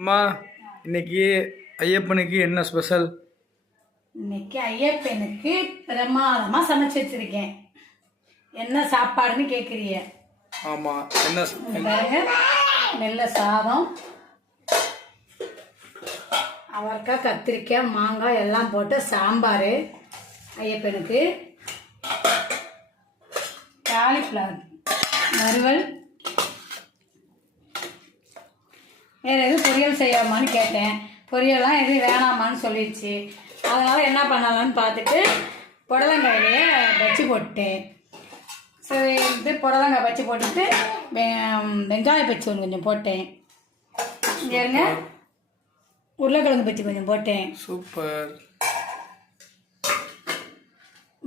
அம்மா இன்னைக்கு ஐயப்பனுக்கு என்ன ஸ்பெஷல்? இன்னைக்கு ஐயப்பனுக்கு பிரமாதமா சமைச்சு வச்சிருக்கேன். என்ன சாப்பாடுன்னு கேக்குறீங்க? ஆமா, என்ன பாருங்க, நெல்ல சாதம், அவரைக்காய், கத்திரிக்காய், மாங்காய் எல்லாம் போட்டு சாம்பார் ஐயப்பனுக்கு, காலிஃப்ளவர் வறுவல். வேறு எதுவும் பொரியல் செய்யாமான்னு கேட்டேன். பொரியல்லாம் எதுவும் வேணாமான்னு சொல்லிடுச்சு. அதனால் என்ன பண்ணலான்னு பார்த்துட்டு புடலங்காயிலே வச்சு போட்டேன். சரி, இது புடலங்காய் வச்சு போட்டுட்டு வெங்காய பச்சி ஒன்று கொஞ்சம் போட்டேன். இங்கே இருங்க, உருளைக்கிழங்கு பச்சி கொஞ்சம் போட்டேன். சூப்பர்.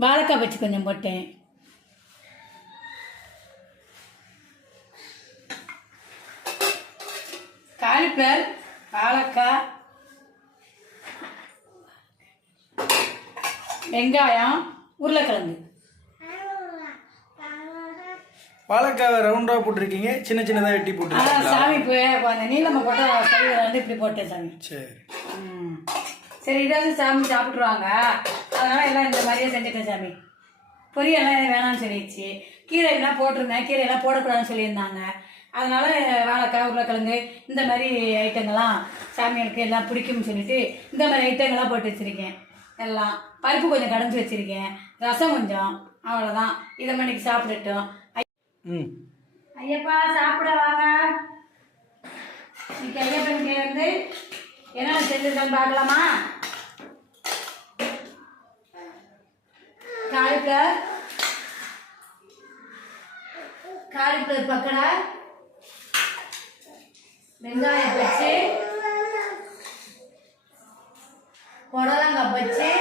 வாழைக்காய் பச்சி கொஞ்சம் போட்டேன். காலிஃப்ளவர், வாழைக்காய், வெங்காயம், உருளைக்கிழங்கு. வாழைக்காவை ரவுண்டா போட்டிருக்கீங்க, சின்ன சின்னதாக வெட்டி போட்டுருக்கீங்க. சாமி அந்த நீளமாக போட்டால் சைடில் வந்து இப்படி போட்டேன் சாமி. சரி சரி, இதாவது சாமி சாப்பிட்ருவாங்க, அதனால் எல்லாம் இந்த மாதிரியே செஞ்சுட்டேன் சாமி. பொரியெல்லாம் எதுவும் வேணாம்னு சொல்லிடுச்சு. கீரையெல்லாம் போட்டிருந்தேன், கீரையெல்லாம் போடக்கூடாதுன்னு சொல்லியிருந்தாங்க. அதனால் வாழைக்காய், உருளைக்கிழங்கு இந்த மாதிரி ஐட்டங்கள்லாம் சாமிகளுக்கு எல்லாம் பிடிக்கும்னு சொல்லிட்டு இந்த மாதிரி ஐட்டங்கள்லாம் போட்டு வச்சுருக்கேன். எல்லாம் பருப்பு கொஞ்சம் கடைஞ்சி வச்சுருக்கேன், ரசம் கொஞ்சம், அவ்வளோதான். இதை மணிக்கு சாப்பிட்டுட்டோம். ஐயப்பா சாப்பிட வாங்க. இன்னைக்கு ஐயப்பனுக்கு வந்து என்னென்ன செஞ்சுருக்கேன்னு பார்க்கலாமா? காலிஃப்ளவர் பக்கடை, வெங்காயம் பச்சி, புடலங்காய் பச்சி,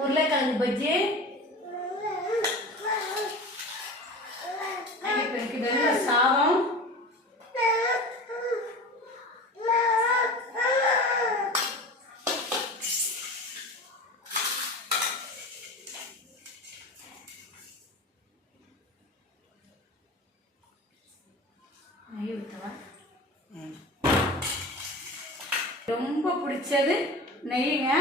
உருளைக்கிழங்கு பச்சி, ஐயப்பனுக்கு வெள்ளை சாதம், ரொம்ப பிடிச்சது நெய்யுங்க.